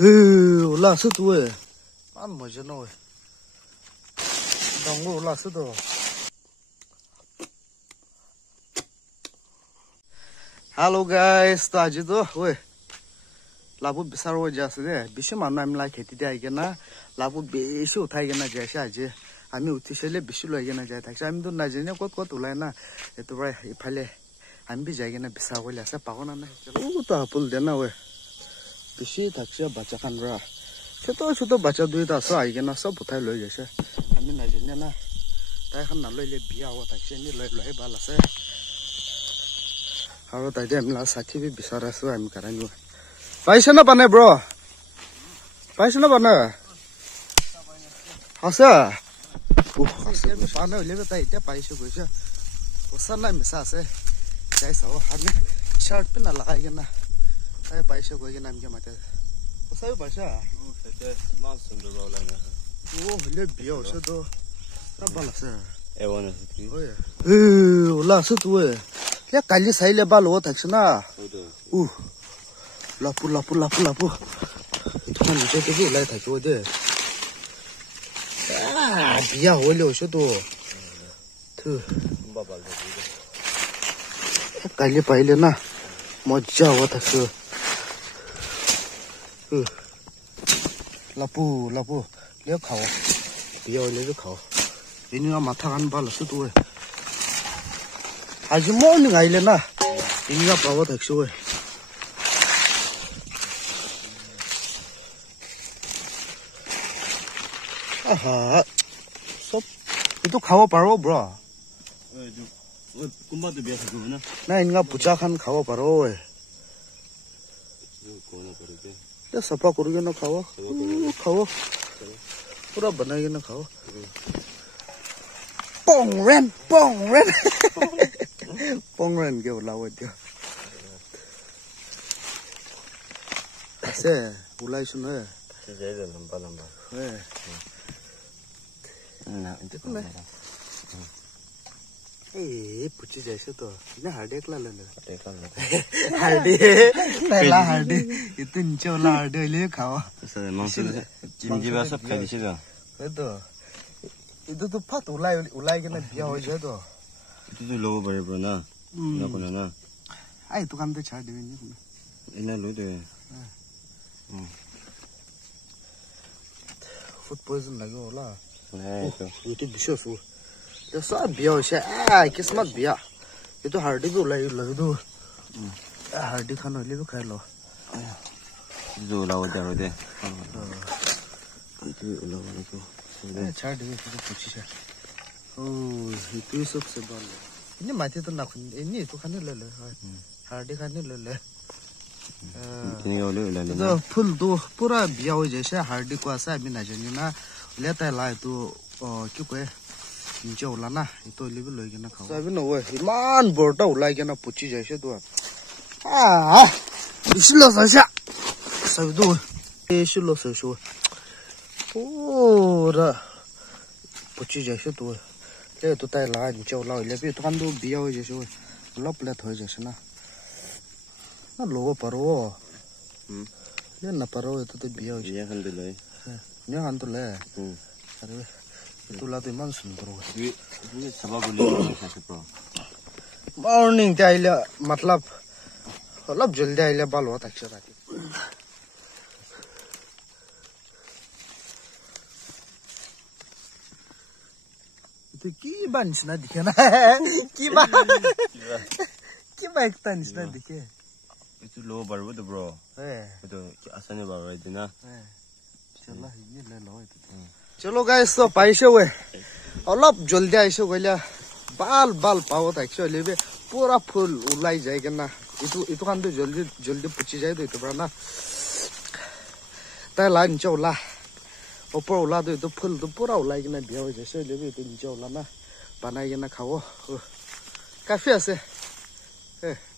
ওলা আছে তো মান মজা না ডাঙৰ ওলা আছে তো Hello guys, তো আজি তো লাভু বিচাৰব যাছে দে বেছি মানুহ আমি লাই খেতি দিয়ে আইগে না লাভু বেছি উঠাই কেনা যাইছে আজি আমি উঠিছিলে বেছি লৈ কেনা যাই থাকছে আমি তো নাজানে কত কত ওলাই না এটো পৰা ইফালে আমি বি যাই কেনা বিচাৰবলে আছে পাগো না নাই ও তো আপল দে না বেছি থাকছে বাচ্চা খানৰা ছোট ছোট বাচ্চা দুইটা আছে আইগে না সব উঠাই লৈ গৈছে আমি নাজানে না তাই খান নালৈলে বিয়া হ'ব থাকছে নি লৈ লৈ ভাল আছে আৰু তাই দে আমি সাথী বি বিচাৰ আছো আমি কাৰানি পাইছে না পানে ব্ৰ পাইছে না পানে আছে পানে হলে তাই এতিয়া পাইছো কৈছে ওচৰ নাই মিছা আছে যাই চাব আমি চাৰ্ট পিনা লগাই কিনা তাই পাইছে কৈ কিনা আমি মাতে ওচৰ পাইছা হলে বিয়া হৈছে তো ভাল আছে ওলা আছে তো কালি চাইলে ভাল হ'ব থাকছে না লাপু লাপু লাপু লাপু এইটো নিজে ওলাই থাকিব দে বিয়া হলে হৈছে তো কালি পাইলে না মজা হ'ব থাকছে লাপু লাপু লে খাও বিয়া হলে খাও এনে মাথা কান ভাল আছে তো আজি মৰ্নিং আহিলে না এনে পাব থাকছে সব এইটো খাব পাৰো ব্ৰ না এনেকা পূজা খান খাব পাৰো চাফা কৰি কিনে খাব খাব পুৰা বনাই কিনে খাব পংৰেন পংৰেন কে ওলাব এতিয়া আছে ওলাইছো নহয় লম্বা লম্বা পুচি যাইছে তো হাৰ্ডি একলা ললে হাৰ্ডি হাৰ্ডি এইটো নিচে ওলা হাৰ্ডি হলে খাও এইটো ফাট ওলাই কিনে বিয়া হৈ যায় তো এইটো ল'ব পাৰিব না না আই দোকানতে ছাড় দিবি এনে লৈ দে ফুড পয়জন লাগে ওলা এইটো বিশেষ সব বিয়া হৈছে কিসমত বিয়া এইটো হাৰ্ডি বি ওলাই লাগে হাৰ্ডি খান হলে খাই ল ওলাব দে আৰু দে এইটো ওলাব লাগিব ছাড় দিবি পুচিছে এইটোৱে চবচে ভাল এনে মাটিতো নাখুন এনে এইটো খানে লৈ লয় হয় হাৰ্ডি খানে লৈ লয় ফুলটো পুৰা বিয়া হৈ যাইছে হাৰ্ডি কোৱা আছে আমি নাজানি না লেতাই লা এইটো কি কয় নিজে ওলা না এইটো হলে লৈ কিনে খাওঁ চাবি নহয় ইমান বৰটা ওলাই কিনে পুচি যাইছে তো বেছি লছ হৈছে চাবিতো বেছি লছ হৈছে পুৰা পুচি যাইছে তো এইটো তাই লা নিজে ওলা হলে এইটো কামটো বিয়া হৈ যাইছে অলপ লেট হৈ যাইছে না ল'ব পাৰো নাপাৰো এইটোতো বিয়া হৈছে বিয়া খানটো লে আৰু তোলাটো ইমান সুন্দৰ মৰ্নিং আহিলে মতলব অলপ জলদি আহিলে ভাল হ'ব থাকছে ৰাতি কিবা নিচিনা দিখে না কিবা একটা নিচিনা দিখে এইটো ল'ব পাৰিব তো ব্ৰ এইটো আছানে বাৰু এদিনা চলো গাইছ তো পাইছে অলপ জলদি আহিছে কইলা বাল বাল পাব থাকছে হলে পুৰা ফুল ওলাই যায় কেনা এইটো কামটো জলদি জলদি পুচি যায় তো এইটো পৰা না তাই লা নিচে ওলা ওপৰ ওলাটো এইটো ফুলটো পুৰা ওলাই কিনে বিয়া হৈ যাইছে হলে এইটো নিচে ওলা না বনাই কিনে খাব কাফি আছে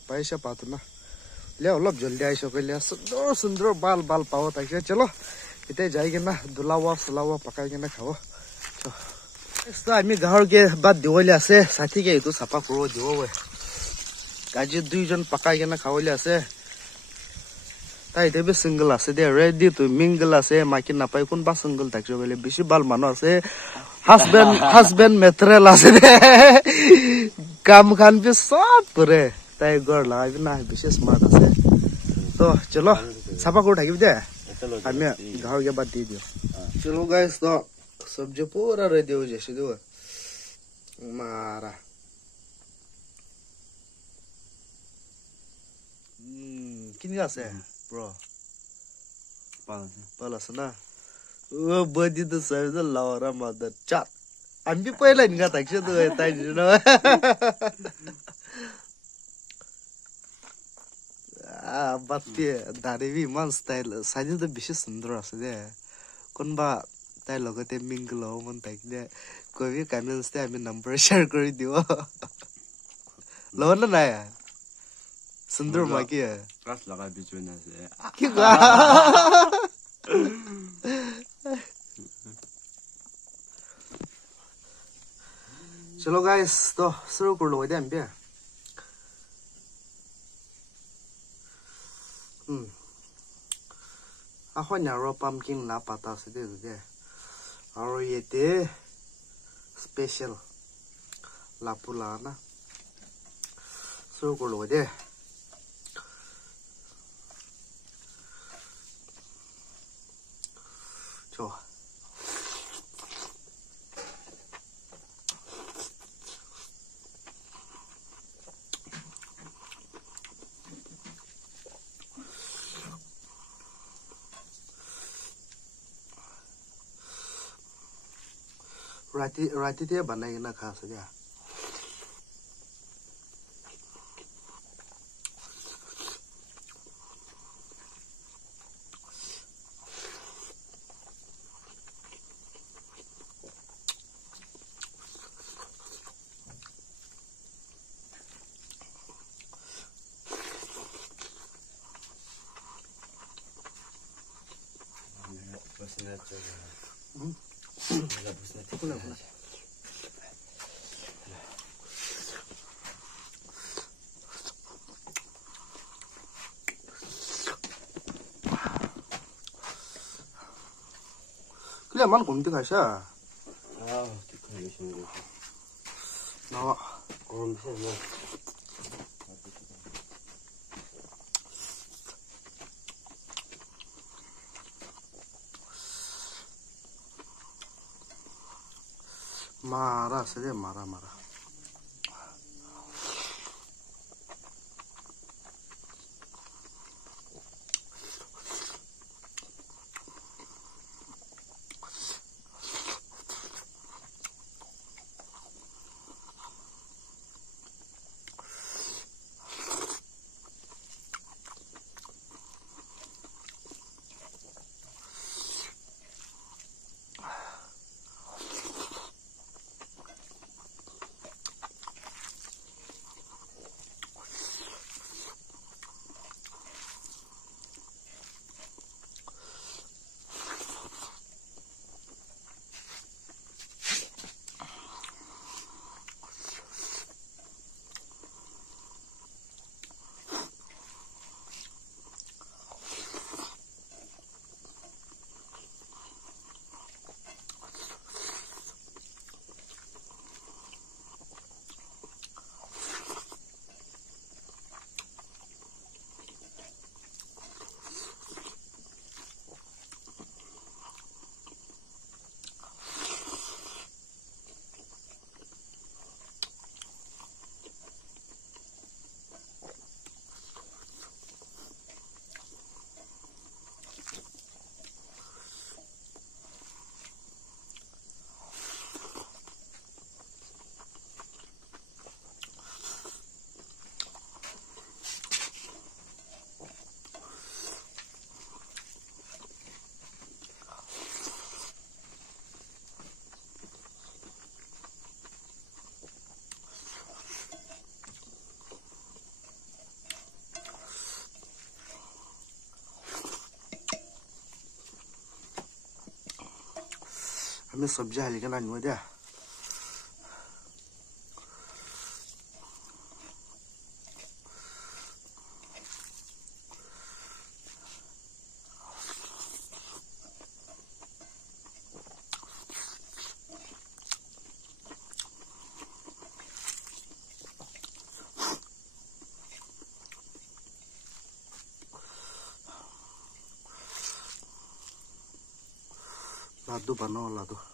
পাইছে পাতো না লে অলপ জলদি আহিছে কইলে সুন্দৰ সুন্দৰ বাল বাল পাব থাকছে চলো এতিয়া যাই কিনা দোলাৱা চলাৱা পকাই কিনে খাব আমি গাহৰকে বাদ দিবলৈ আছে সাথীকে এইটো চাফা কৰিব দিব আজি দুইজন পকাই কিনে খাবলৈ আছে তাই দেবে সিঙ্গেল আছে দে রেডি টু মিঙ্গল আছে মাইকি না পাই কোনবা সিঙ্গেল থাকছে বলে বেশি বাল মানুষ আছে হাজবেন্ড মেটেরিয়াল আছে দে কাম খান বি সব করে তাই গড় লাগাবি না বেশি স্মার্ট আছে তো চলো সাফা করে থাকিবি দে আমি ঘর গে বাদ দিয়ে দিও চলো গাইস তো সবজি পুরা রেডি হয়ে যাচ্ছে দেখো মারা কিনি আছে ব্রো পাল আছে না ও বদি তো সাইজ লাওরা মাদার চাট আমি पहिला নিগা থাকছে তো তাই না বাতি দাড়ি মান স্টাইল সাইজ তো বেশি সুন্দর আছে দে কোনবা তাই লগতে মিঙ্গল মন তাইলে কবি কমেন্টসতে আমি নাম্বার শেয়ার করে দিও লওনা না সুন্দর মাকি ক্লাস লাগা বিজুন আছে কি গা चलो गाइस तो शुरू कर लो इधर पे आखो न्यारो pumpkin ना पता से दे और ये दे स्पेशल लापुला ना शुरू कर लो इधर चलो राती ते बनाई ना खा सके 그래 만 공대 가셔 아 기꺼이 계시는 거 나와 뭐 마라 세대 마라 हमें सब्जी हाली के लानी मध्य Lado bano lado.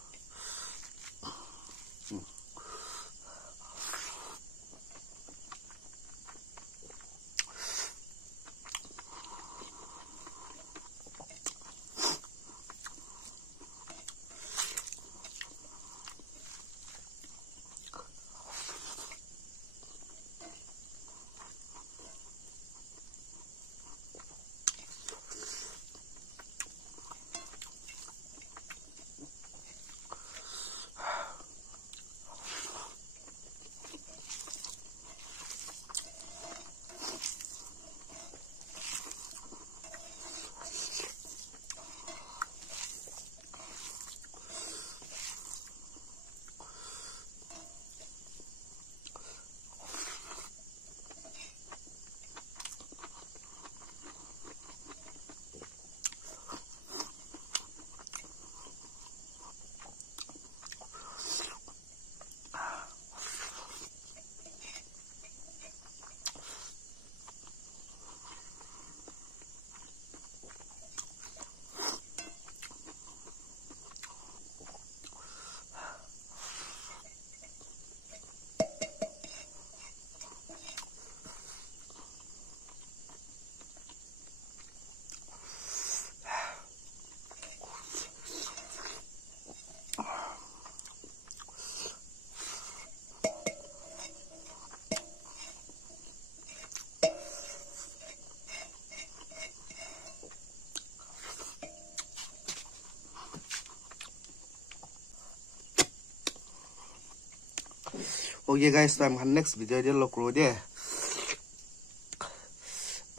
Okay guys, time next video dia lock road ya.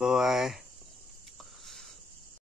Bye.